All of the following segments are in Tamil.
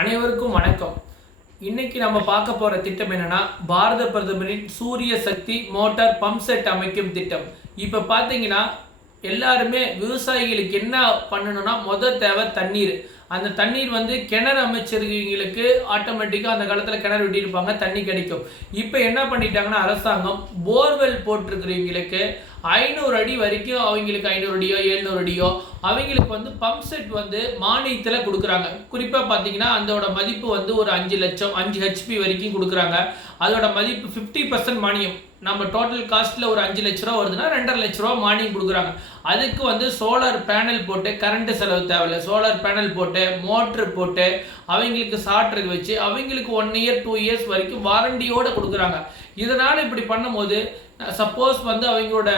அனைவருக்கும் வணக்கம். இன்னைக்கு நம்ம பார்க்க போற திட்டம் என்னன்னா பாரத பிரதமரின் சூரிய சக்தி மோட்டார் பம்ப் செட் அமைக்கும் திட்டம். இப்ப பாத்தீங்கன்னா எல்லாருமே விவசாயிகளுக்கு என்ன பண்ணணும்னா முத தேவை தண்ணீர். அந்த தண்ணீர் வந்து கிணறு அமைச்சிருக்கவங்களுக்கு ஆட்டோமேட்டிக்காக அந்த காலத்தில் கிணறு வெட்டியிருப்பாங்க தண்ணி கிடைக்கும். இப்போ என்ன பண்ணிட்டாங்கன்னா அரசாங்கம் போர்வெல் போட்டிருக்கிறவங்களுக்கு ஐநூறு அடி வரைக்கும் அவங்களுக்கு ஐநூறு அடியோ எழுநூறு அடியோ அவங்களுக்கு வந்து பம்ப் செட் வந்து மானியத்தில் கொடுக்குறாங்க. குறிப்பாக பார்த்தீங்கன்னா அதோட மதிப்பு வந்து ஒரு அஞ்சு லட்சம் அஞ்சு ஹெச்பி வரைக்கும் கொடுக்குறாங்க. அதோட மதிப்பு ஃபிஃப்டி பர்சன்ட் மானியம். நம்ம டோட்டல் காஸ்ட்டில் ஒரு அஞ்சு லட்ச ரூபா வருதுன்னா ரெண்டரை லட்ச ரூபா மானியம் கொடுக்குறாங்க. அதுக்கு வந்து சோலார் பேனல் போட்டு கரண்ட்டு செலவு தேவையில்ல. சோலார் பேனல் போட்டு மோட்ரு போட்டு அவங்களுக்கு சாட்ருக்கு வச்சு அவங்களுக்கு ஒன் இயர் டூ இயர்ஸ் வரைக்கும் வாரண்டியோடு கொடுக்குறாங்க. இதனால் இப்படி பண்ணும்போது சப்போஸ் வந்து அவங்களோட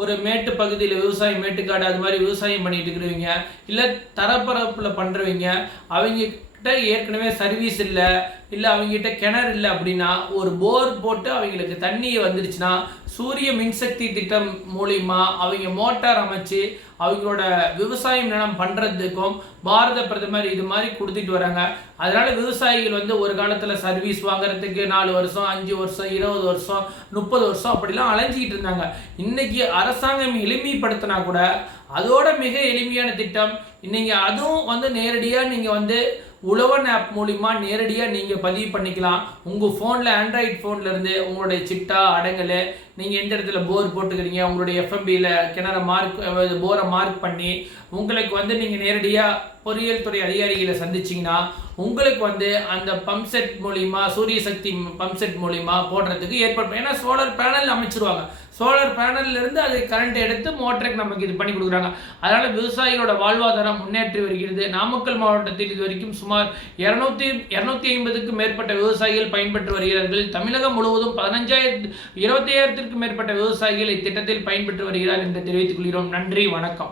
ஒரு மேட்டு பகுதியில் விவசாயம் மேட்டுக்காடு அது மாதிரி விவசாயம் பண்ணிட்டு இருக்கிறவங்க இல்லை தரப்பரப்பில் பண்ணுறவங்க அவங்க கிட்ட ஏற்கனவே சர்வீஸ் இல்லை இல்லை அவங்ககிட்ட கிணறு இல்லை அப்படின்னா ஒரு போர் போட்டு அவங்களுக்கு தண்ணி வந்துடுச்சுன்னா சூரிய மின்சக்தி திட்டம் மூலிமா அவங்க மோட்டார் அமைச்சு அவங்களோட விவசாயம் நிலம் பண்ணுறதுக்கும் பாரத பிரதமர் இது மாதிரி கொடுத்துட்டு வராங்க. அதனால விவசாயிகள் வந்து ஒரு காலத்தில் சர்வீஸ் வாங்குறதுக்கு நாலு வருஷம் அஞ்சு வருஷம் இருபது வருஷம் முப்பது வருஷம் அப்படிலாம் அலைஞ்சிக்கிட்டு இருந்தாங்க. இன்னைக்கு அரசாங்கம் எளிமைப்படுத்தினா கூட அதோட மிக எளிமையான திட்டம் இன்னைக்கு அதுவும் வந்து நேரடியாக நீங்கள் வந்து உழவன் ஆப் மூலிமா நேரடியாக நீங்கள் பதிவு பண்ணிக்கலாம். உங்கள் ஃபோனில் ஆண்ட்ராய்ட் ஃபோன்லேருந்து உங்களுடைய சிட்டா அடங்கல் நீங்கள் எந்த இடத்துல போர் போட்டுக்கிறீங்க உங்களுடைய எஃப்எம்பியில் கிணற மார்க் போரை மார்க் பண்ணி உங்களுக்கு வந்து நீங்கள் நேரடியாக பொறியியல் துறை அதிகாரிகளை சந்திச்சிங்கன்னா உங்களுக்கு வந்து அந்த பம்ப் செட் மூலிமா சூரிய சக்தி பம்ப் செட் மூலிமா போடுறதுக்கு ஏற்பாடு ஏன்னா சோலார் பேனல் அமைச்சிருவாங்க. சோலார் பேனல்ல இருந்து அது கரண்ட் எடுத்து மோட்டருக்கு நமக்கு இது பண்ணி கொடுக்குறாங்க. அதனால் விவசாயிகளோட வாழ்வாதாரம் முன்னேற்றி வருகிறது. நாமக்கல் மாவட்டத்தில் இது வரைக்கும் சுமார் இரநூத்தி இருநூத்தி ஐம்பதுக்கும் மேற்பட்ட விவசாயிகள் பயன்பெற்று வருகிறார்கள். தமிழகம் முழுவதும் பதினஞ்சாயிரத்து இருபத்தி ஐயாயிரத்திற்கும் மேற்பட்ட விவசாயிகள் இத்திட்டத்தில் பயன்பெற்று வருகிறார் என்று தெரிவித்துக் கொள்கிறோம். நன்றி வணக்கம்.